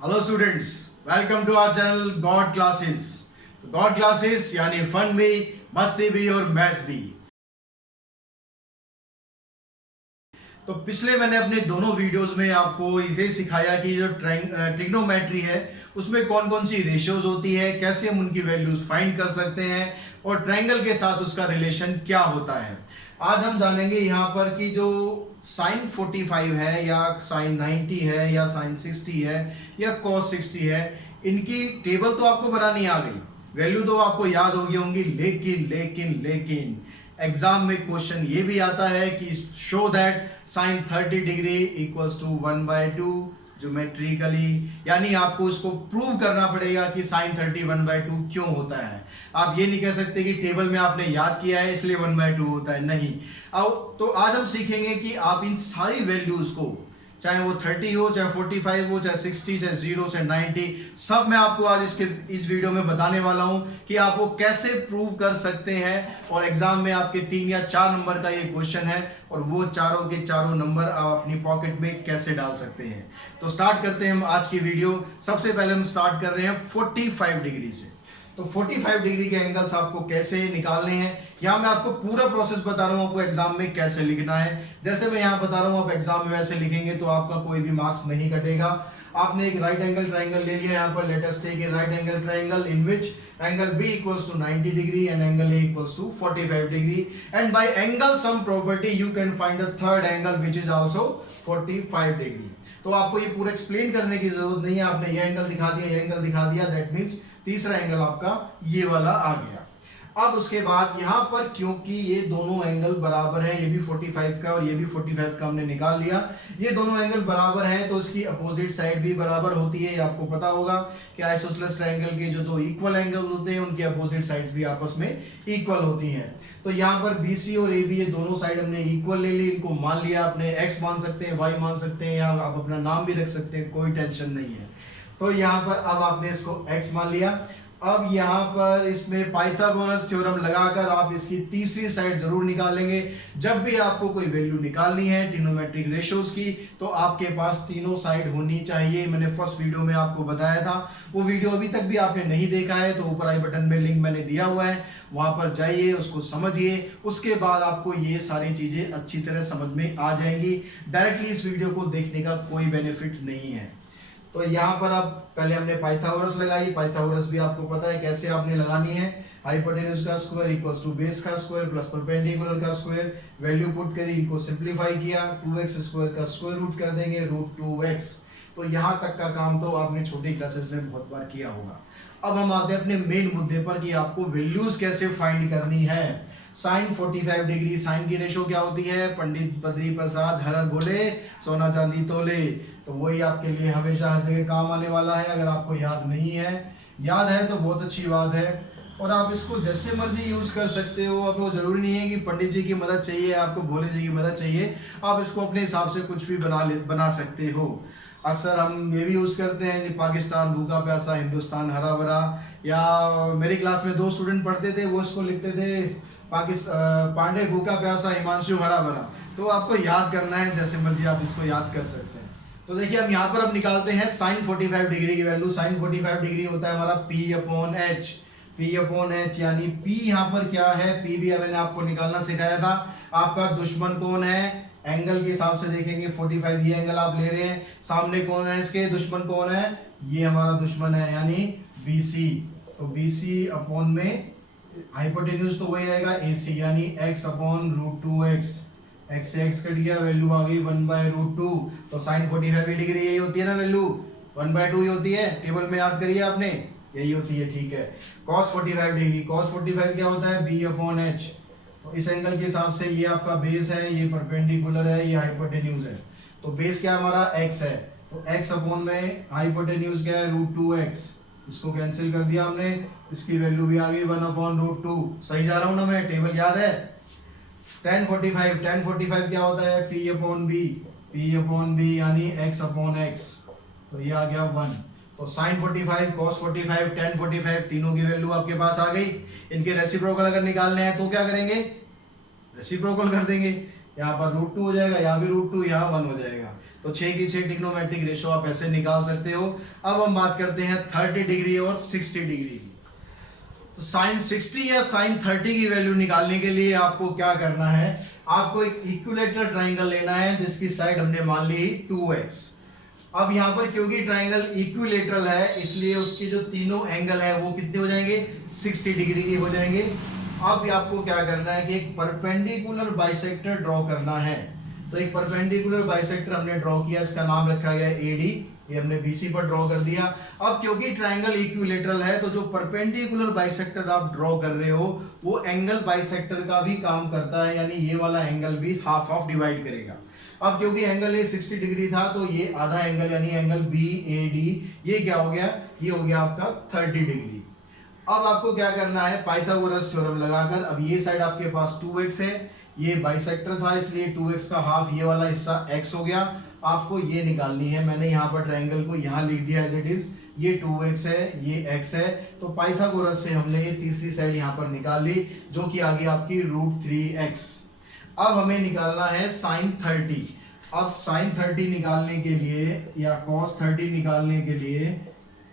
Hello students, welcome to our channel god classes. तो god classes यानी fun भी, मस्ती भी और मैथ्स भी। तो पिछले मैंने अपने दोनों वीडियोस में आपको ये सिखाया कि जो ट्रिग्नोमेट्री है उसमें कौन कौन सी रेशियोज होती है, कैसे हम उनकी वैल्यूज फाइंड कर सकते हैं और ट्रायंगल के साथ उसका रिलेशन क्या होता है। आज हम जानेंगे यहाँ पर कि जो साइन 45 है या साइन 90 है या साइन 60 है या कॉस 60 है, इनकी टेबल तो आपको बनानी आ गई, वैल्यू तो आपको याद होगी होंगी, लेकिन लेकिन लेकिन एग्जाम में क्वेश्चन ये भी आता है कि show that sine 30 degree equals to 1/2 geometrically, यानी आपको उसको प्रूव करना पड़ेगा कि साइन 30 1/2 क्यों होता है। आप ये नहीं कह सकते कि टेबल में आपने याद किया है इसलिए 1/2 होता है, नहीं। अब तो आज हम सीखेंगे कि आप इन सारी वैल्यूज को, चाहे वो 30 हो, चाहे 45 हो, चाहे 60, चाहे 0, चाहे 90, सब मैं आपको आज इस वीडियो में बताने वाला हूं कि आप वो कैसे प्रूव कर सकते हैं। और एग्जाम में आपके 3 या 4 नंबर का ये क्वेश्चन है और वो चारों के चारों नंबर आप अपनी पॉकेट में कैसे डाल सकते हैं। तो स्टार्ट करते हैं हम आज की वीडियो। सबसे पहले हम स्टार्ट कर रहे हैं 45 डिग्री से। तो 45 डिग्री के एंगल्स आपको कैसे निकालने हैं, यहाँ मैं आपको पूरा प्रोसेस बता रहा हूँ, आपको एग्जाम में कैसे लिखना है। जैसे मैं यहाँ बता रहा हूँ आप एग्जाम में वैसे लिखेंगे तो आपका कोई भी मार्क्स नहीं कटेगा। आपने एक राइट एंगल ट्रायंगल ले लिया, यहाँ पर let us take a right angle triangle in which angle B equals to 90 degree and angle A equals to 45 degree, and by angle sum property you can find the third angle which is also 45 degree। तो आपको ये पूरा explain करने की जरूरत नहीं है, आपने ये एंगल दिखा दिया, ये एंगल दिखा दिया, दैट मींस तीसरा एंगल आपका ये वाला आ गया। अब उसके बाद यहाँ पर क्योंकि ये दोनों एंगल बराबर है, ये भी 45 का और ये भी 45 का हमने निकाल लिया, ये दोनों एंगल बराबर हैं तो इसकी अपोजिट साइड भी बराबर होती है। ये आपको पता होगा कि आइसोसेलेस ट्रायंगल के जो दो इक्वल एंगल होते हैं उनकी अपोजिट साइड्स भी आपस में इक्वल होती हैं। तो यहाँ पर BC और AB ये दोनों साइड हमने इक्वल ले ली, इनको मान लिया, अपने X मान सकते हैं, Y मान सकते हैं, या आप अपना नाम भी रख सकते हैं, कोई टेंशन नहीं है। तो यहाँ पर अब आपने इसको X मान लिया। अब यहाँ पर इसमें पाइथागोरस थ्योरम लगाकर आप इसकी तीसरी साइड जरूर निकालेंगे। जब भी आपको कोई वैल्यू निकालनी है ट्रिग्नोमेट्रिक रेशियोज की तो आपके पास तीनों साइड होनी चाहिए। मैंने फर्स्ट वीडियो में आपको बताया था, वो वीडियो अभी तक भी आपने नहीं देखा है तो ऊपर आई बटन में लिंक मैंने दिया हुआ है, वहां पर जाइए, उसको समझिए, उसके बाद आपको ये सारी चीजें अच्छी तरह समझ में आ जाएंगी। डायरेक्टली इस वीडियो को देखने का कोई बेनिफिट नहीं है। तो यहाँ पर अब पहले हमने पाइथागोरस लगाई, पाइथागोरस भी आपको पता है कैसे आपने लगानी है। हाइपोटेन्यूज का स्क्वायर इक्वल्स टू बेस का स्क्वायर प्लस परपेंडिकुलर का स्क्वायर, वैल्यू पुट करी, इनको सिंपलीफाई किया, 2x स्क्वायर का स्क्वायर रूट कर देंगे √2x। तो यहाँ तक का काम तो आपने छोटी क्लासेस में बहुत बार किया होगा। अब हम आते हैं अपने मेन मुद्दे पर कि आपको वैल्यूज कैसे फाइंड करनी है। साइन 45 डिग्री, साइन की रेशो क्या होती है, पंडित बद्री प्रसाद हर हर बोले सोना चांदी तोले। तो वही आपके लिए हमेशा हर जगह काम आने वाला है। अगर आपको याद नहीं है, याद है तो बहुत अच्छी बात है और आप इसको जैसे मर्जी यूज कर सकते हो। आपको जरूरी नहीं है कि पंडित जी की मदद चाहिए, आपको भोले जी की मदद चाहिए, आप इसको अपने हिसाब से कुछ भी बना सकते हो। अक्सर हम ये भी यूज करते हैं कि पाकिस्तान भूखा प्यासा, हिंदुस्तान हरा भरा, या मेरी क्लास में 2 स्टूडेंट पढ़ते थे, वो इसको लिखते थे पांडे भूखा प्यासा, हिमांशु हरा भरा। तो आपको याद करना है, जैसे मर्जी आप इसको याद कर सकते हैं। तो देखिए हम यहाँ पर अब निकालते हैं साइन 45 डिग्री की वैल्यू। साइन 45 डिग्री होता है हमारा P/H। P/H यानी P यहाँ पर क्या है, P भी मैंने आपको निकालना सिखाया था। आपका दुश्मन कौन है, एंगल के हिसाब से देखेंगे 45 ये एंगल आप ले रहे हैं, सामने कौन है, इसके दुश्मन कौन है, ये हमारा दुश्मन है यानी BC। तो BC अपॉन में हाइपोटेन्यूज तो वही रहेगा AC यानी x/√2x। x से x कट गया, वैल्यू आ गई 1/√2। तो साइन 45 डिग्री यही होती है ना, वैल्यू 1/2 ही होती है। टेबल में याद करिए आपने, यही होती है, ठीक है। cos 45 डिग्री, cos 45 क्या होता है, B/H। तो इस एंगल के हिसाब से ये आपका बेस है, ये परपेंडिकुलर है, ये हाइपोटेन्यूज है। तो बेस क्या हमारा x है, तो x अपॉन में हाइपोटेन्यूज क्या है, √2x। इसको कैंसिल कर दिया हमने, इसकी वैल्यू भी आ गई 1/√2। सही जा रहा हूं ना मैं, टेबल याद है। tan 45 क्या होता है, P/B यानी x/x। तो ये आ गया 1। तो sin 45, cos 45, tan 45 तीनों की वैल्यू आपके पास आ गई। इनके रेसिप्रोकल अगर निकालने हैं तो क्या करेंगे, रेसिप्रोकल कर देंगे। यहाँ पर √2 हो जाएगा, यहाँ भी √2, यहाँ 1 हो जाएगा। तो 6 की 6 ट्रिग्नोमेट्रिक रेशो आप ऐसे निकाल सकते हो। अब हम बात करते हैं 30 डिग्री और 60 डिग्री की। तो साइन 60 या साइन 30 की वैल्यू निकालने के लिए आपको क्या करना है, आपको एक इक्विलेटरल ट्राइंगल लेना है जिसकी साइड हमने मान ली 2x। अब यहाँ पर क्योंकि ट्राइंगल इक्विलेटरल है इसलिए उसके जो तीनों एंगल है वो कितने हो जाएंगे, 60 डिग्री के हो जाएंगे। अब आपको क्या करना है कि एक परपेंडिकुलर बाइसेक्टर ड्रॉ करना है। तो एक परपेंडिकुलर बाइसेक्टर हमने ड्रॉ किया, इसका नाम रखा गया एडी, ये हमने बीसी पर ड्रॉ कर दिया। अब क्योंकि ट्राइंगल इक्विलेटरल है तो जो परपेंडिकुलर बाइसेक्टर आप ड्रॉ कर रहे हो वो एंगल बाइसेक्टर का भी काम करता है, यानी ये वाला एंगल भी हाफ ऑफ डिवाइड करेगा। अब क्योंकि एंगल ये 60 डिग्री था तो ये आधा एंगल यानी एंगल बी ए डी ये क्या हो गया, ये हो गया आपका 30 डिग्री। अब आपको क्या करना है, पाइथागोरस थ्योरम लगाकर, अब ये साइड आपके पास 2x है, ये बाइसेक्टर था इसलिए 2x का हाफ ये वाला हिस्सा x हो गया। आपको ये निकालनी है, मैंने यहाँ पर ट्राइंगल को यहाँ लिख दिया एज इट इज, ये 2x है ये x है। तो पाइथागोरस से हमने ये तीसरी साइड यहाँ पर निकाल ली जो कि आ गई आपकी √3x। अब हमें निकालना है साइन 30। अब साइन 30 निकालने के लिए या कॉस 30 निकालने के लिए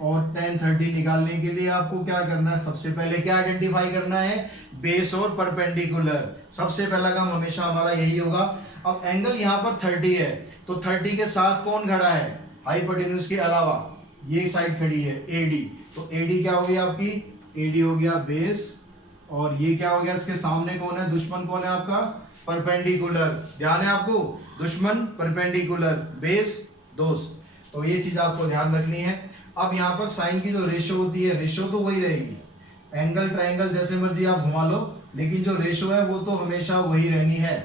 और tan 30 निकालने के लिए आपको क्या करना है, सबसे पहले क्या आइडेंटिफाई करना है, बेस और परपेंडिकुलर। सबसे पहला काम हमेशा हमारा यही होगा। अब एंगल यहाँ पर 30 है तो 30 के साथ कौन खड़ा है, हाइपोटेन्यूज के अलावा ये साइड खड़ी है AD। तो AD क्या हो गया आपकी, AD हो गया बेस, और ये क्या हो गया, इसके सामने कौन है, दुश्मन कौन है आपका, परपेंडिकुलर। ध्यान है आपको, दुश्मन परपेंडिकुलर बेस दोस्त, तो ये चीज आपको ध्यान रखनी है। अब यहाँ पर साइन की जो रेशो होती है, रेशो तो वही रहेगी, एंगल ट्राइंगल जैसे मर्जी आप घुमा लो, लेकिन जो रेशो है वो तो हमेशा वही रहनी है।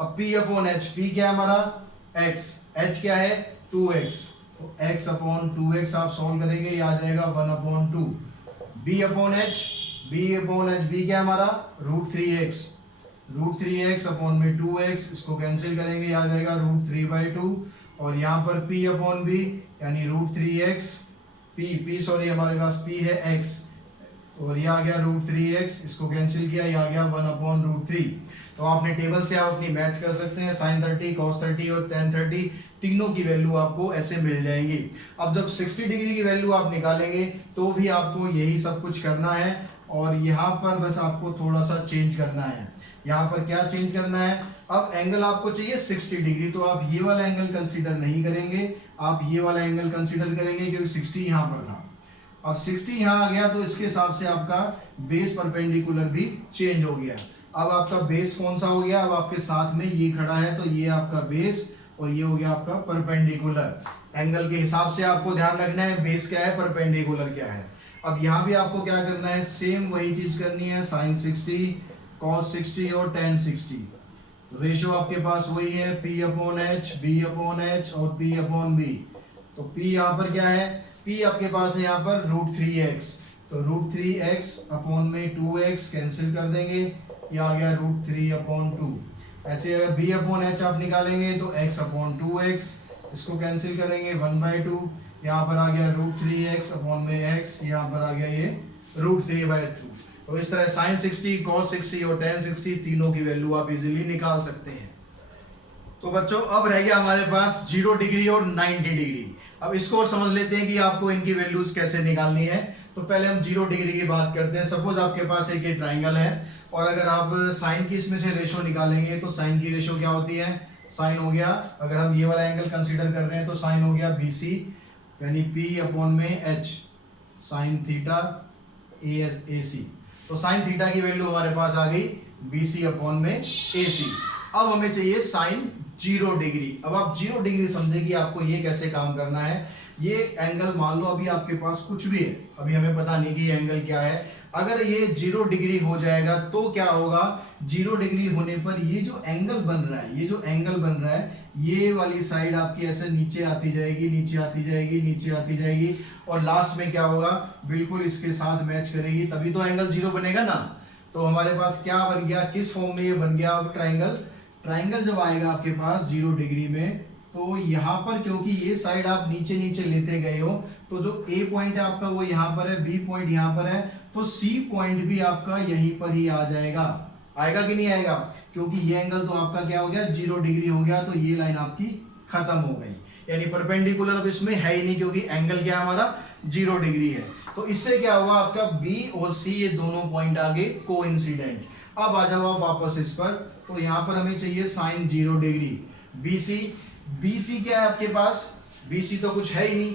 अब P अपॉन H, P क्या है हमारा x, H क्या है 2x, तो x अपॉन 2x आप सॉल्व करेंगे, ये आ जाएगा 1/2। B upon H, B upon H, B क्या है हमारा √3x, √3x अपॉन में 2x, इसको कैंसिल करेंगे, ये आ जाएगा √3/2। और यहाँ पर P अपॉन B यानी √3x, P सॉरी हमारे पास P है x, और ये आ गया √3x, इसको कैंसिल किया, ये आ गया 1/√3। तो आपने टेबल से आप अपनी मैच कर सकते हैं, साइन 30 कॉस 30 और tan 30 तीनों की वैल्यू आपको ऐसे मिल जाएंगी। अब जब 60 डिग्री की वैल्यू आप निकालेंगे तो भी आपको यही सब कुछ करना है, और यहाँ पर बस आपको थोड़ा सा चेंज करना है। यहाँ पर क्या चेंज करना है, अब एंगल आपको चाहिए 60 डिग्री, तो आप ये वाला एंगल कंसीडर नहीं करेंगे, आप ये वाला एंगल कंसीडर करेंगे क्योंकि 60 यहाँ पर था। अब 60 यहाँ आ गया तो इसके हिसाब से आपका बेस परपेंडिकुलर भी चेंज हो गया। अब आपका बेस कौन सा हो गया, अब आपके साथ में ये खड़ा है तो ये आपका बेस और ये हो गया आपका परपेंडिकुलर। एंगल के हिसाब से आपको ध्यान रखना है, बेस क्या है परपेंडिकुलर क्या है। अब यहाँ भी आपको क्या करना है, सेम वही चीज करनी है, साइन 60 कॉस 60 और tan 60। रेशो आपके पास वही है, P upon H, B upon H और P अपॉन B। तो P यहाँ पर क्या है, P आपके पास है यहाँ पर √3x, तो √3x अपॉन में 2x कैंसिल कर देंगे, ये आ गया √3/2। ऐसे अगर B अपॉन H आप निकालेंगे तो x अपॉन 2x, इसको कैंसिल करेंगे 1/2, यहाँ पर आ गया √3x अपॉन में x, यहाँ पर आ गया ये √3/2। तो इस तरह साइन 60 कॉस 60 और tan 60 तीनों की वैल्यू आप इजीली निकाल सकते हैं। तो बच्चों अब रह गया हमारे पास 0 डिग्री और 90 डिग्री। अब इसको और समझ लेते हैं कि आपको इनकी वैल्यूज कैसे निकालनी है। तो पहले हम 0 डिग्री की बात करते हैं। सपोज आपके पास एक ये ट्राइंगल है और अगर आप साइन की इसमें से रेशो निकालेंगे तो साइन की रेशो क्या होती है, साइन हो गया, अगर हम ये वाला एंगल कंसीडर कर रहे हैं तो साइन हो गया BC यानी P अपॉन में H साइन थीटा AC। तो साइन थीटा की वैल्यू हमारे पास आ गई BC अपॉन में AC। अब हमें चाहिए साइन 0 डिग्री। अब आप 0 डिग्री समझे कि आपको ये कैसे काम करना है। ये एंगल मान लो अभी आपके पास कुछ भी है, अभी हमें पता नहीं कि ये एंगल क्या है। अगर ये 0 डिग्री हो जाएगा तो क्या होगा, 0 डिग्री होने पर ये जो एंगल बन रहा है, ये जो एंगल बन रहा है, ये वाली साइड आपकी ऐसे नीचे आती जाएगी, नीचे आती जाएगी, नीचे आती जाएगी, और लास्ट में क्या होगा, बिल्कुल इसके साथ मैच करेगी, तभी तो एंगल 0 बनेगा ना। तो हमारे पास क्या बन गया, किस फॉर्म में ये बन गया अब ट्राइंगल। ट्राइंगल जब आएगा आपके पास 0 डिग्री में, तो यहाँ पर क्योंकि ये साइड आप नीचे नीचे लेते गए हो, तो जो A पॉइंट है आपका वो यहाँ पर है, B पॉइंट यहाँ पर है, तो C पॉइंट भी आपका यहीं पर ही आ जाएगा। आएगा कि नहीं आएगा, क्योंकि ये एंगल तो आपका क्या हो गया 0 डिग्री हो गया, तो ये लाइन आपकी खत्म हो गई। यानी परपेंडिकुलर अब इसमें है ही नहीं, क्योंकि एंगल क्या है हमारा 0 डिग्री है। तो इससे क्या हुआ आपका B और C ये दोनों पॉइंट आगे कोइंसिडेंट। अब आ जाओ आप वापस इस पर, तो यहाँ पर हमें चाहिए साइन 0 डिग्री BC क्या है आपके पास, BC तो कुछ है ही नहीं,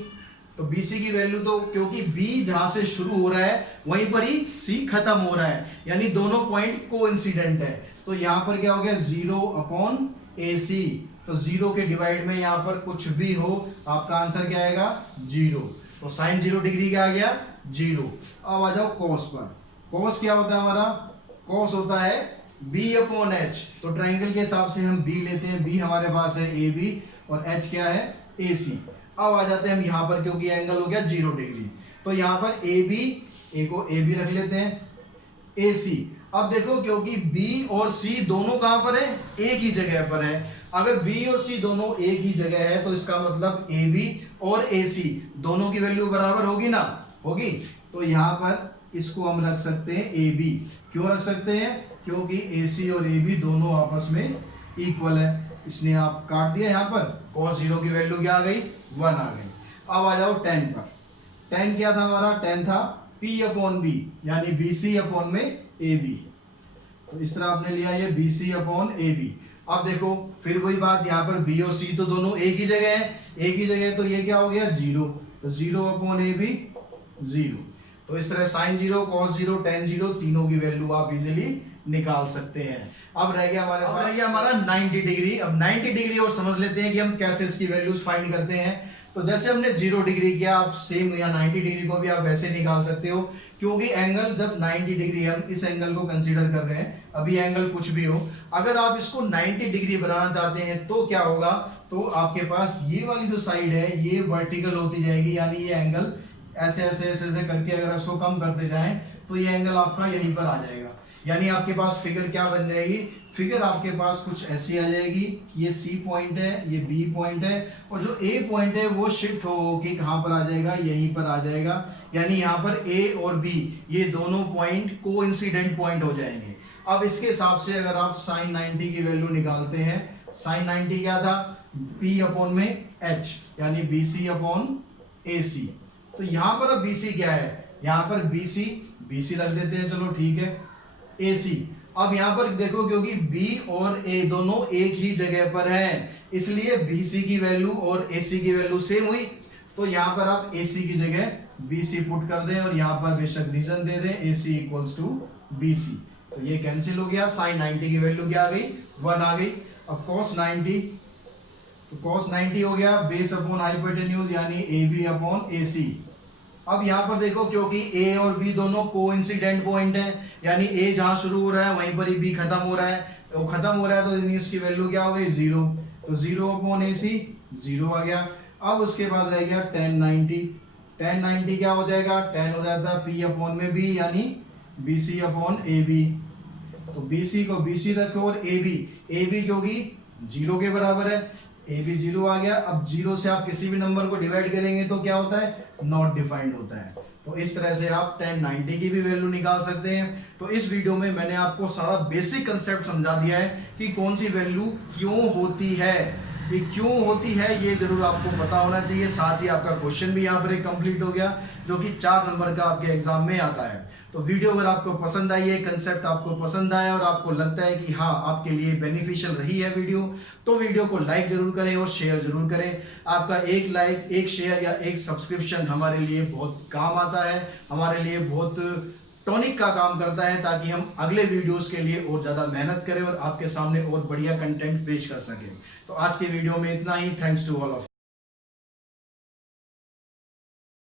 तो BC की वैल्यू तो, क्योंकि B जहां से शुरू हो रहा है वहीं पर ही C खत्म हो रहा है, यानी दोनों पॉइंट कोइंसिडेंट है। तो यहाँ पर क्या हो गया 0/AC, तो 0 के डिवाइड में यहाँ पर कुछ भी हो आपका आंसर क्या आएगा 0। तो साइन 0 डिग्री क्या आ गया 0। अब आ जाओ कॉस पर। कॉस क्या होता है हमारा, कॉस होता है B/H। तो ट्राइंगल के हिसाब से हम B लेते हैं, B हमारे पास है AB और H क्या है AC। अब आ जाते हैं हम यहाँ पर, क्योंकि एंगल हो गया 0 डिग्री, तो यहाँ पर A को AB रख लेते हैं, AC। अब देखो क्योंकि B और C दोनों कहां पर है, एक ही जगह पर है। अगर B और C दोनों एक ही जगह है तो इसका मतलब AB और AC दोनों की वैल्यू बराबर होगी ना, होगी। तो यहां पर इसको हम रख सकते हैं AB। क्यों रख सकते हैं, क्योंकि AC और AB दोनों आपस में इक्वल है, इसने आप काट दिया। यहाँ पर cos 0 की वैल्यू क्या आ गई 1 आ गई। अब आ जाओ tan पर। tan क्या था हमारा, tan था P/B, यानी BC में AB। तो इस तरह आपने लिया ये BC/AB। अब देखो फिर वही बात, यहाँ पर B और C तो दोनों एक ही जगह है, एक ही जगह, तो ये क्या हो गया 0, तो 0/AB 0। तो इस तरह sin 0, cos 0, tan 0 तीनों की वैल्यू आप इजीली निकाल सकते हैं। अब रह गया हमारा 90 डिग्री। अब 90 डिग्री और समझ लेते हैं कि हम कैसे इसकी वैल्यूज फाइंड करते हैं। तो जैसे हमने 0 डिग्री किया, आप सेम या 90 डिग्री को भी आप वैसे निकाल सकते हो, क्योंकि एंगल जब 90 डिग्री, हम इस एंगल को कंसीडर कर रहे हैं, अभी एंगल कुछ भी हो, अगर आप इसको 90 डिग्री बनाना चाहते हैं तो क्या होगा, तो आपके पास ये वाली जो साइड है ये वर्टिकल होती जाएगी, यानी ये एंगल ऐसे ऐसे ऐसे ऐसे करके अगर आप इसको कम करते जाएं तो ये एंगल आपका यहीं पर आ जाएगा। यानी आपके पास फिगर क्या बन जाएगी, फिगर आपके पास कुछ ऐसी आ जाएगी, ये C पॉइंट है, ये B पॉइंट है, और जो A पॉइंट है वो शिफ्ट हो के कहां पर आ जाएगा, यहीं पर आ जाएगा। यानी यहाँ पर A और B ये दोनों पॉइंट कोइंसिडेंट पॉइंट हो जाएंगे। अब इसके हिसाब से अगर आप sin 90 की वैल्यू निकालते हैं, sin 90 क्या था P/H, यानी BC/AC। तो यहाँ पर अब BC क्या है, यहाँ पर BC रख देते हैं, चलो ठीक है, AC। अब यहां पर देखो क्योंकि B और A दोनों एक ही जगह पर है, इसलिए BC की वैल्यू और AC की वैल्यू सेम हुई। तो यहां पर आप AC की जगह BC पुट कर दें और यहां पर बेशक रीजन दे दें AC = BC। तो ये कैंसिल हो गया, sin 90 की वैल्यू क्या आ गई 1 आ गई। अब cos 90, तो cos 90 हो गया base/hypotenuse यानी AB/AC। अब यहाँ पर देखो क्योंकि A और B दोनों कोइंसिडेंट पॉइंट हैं, यानी A जहां शुरू हो रहा है वहीं पर ही B खत्म हो रहा है, वो खत्म हो रहा है तो इसकी वैल्यू क्या हो गई 0। तो 0/AC 0 आ गया। अब उसके बाद रह गया tan 90। tan 90 क्या हो जाएगा, tan हो जाता है P/B यानी BC/AB। तो BC को BC रखो और AB क्योंकि 0 के बराबर है, AB 0 आ गया। अब 0 से आप किसी भी नंबर को डिवाइड करेंगे तो क्या होता है, नॉट डिफाइंड होता है। तो इस तरह से आप tan 90 की भी वैल्यू निकाल सकते हैं। तो इस वीडियो में मैंने आपको सारा बेसिक कंसेप्ट समझा दिया है कि कौन सी वैल्यू क्यों होती है, ये क्यों होती है ये जरूर आपको पता होना चाहिए। साथ ही आपका क्वेश्चन भी यहाँ पर एक कंप्लीट हो गया, जो कि 4 नंबर का आपके एग्जाम में आता है। तो वीडियो अगर आपको पसंद आई है, कंसेप्ट आपको पसंद आया और आपको लगता है कि हाँ आपके लिए बेनिफिशियल रही है वीडियो, तो वीडियो को लाइक जरूर करें और शेयर जरूर करें। आपका एक लाइक, एक शेयर या एक सब्सक्रिप्शन हमारे लिए बहुत काम आता है, हमारे लिए बहुत टॉनिक का काम करता है, ताकि हम अगले वीडियोस के लिए और ज़्यादा मेहनत करें और आपके सामने और बढ़िया कंटेंट पेश कर सकें। तो आज के वीडियो में इतना ही। Thanks to all of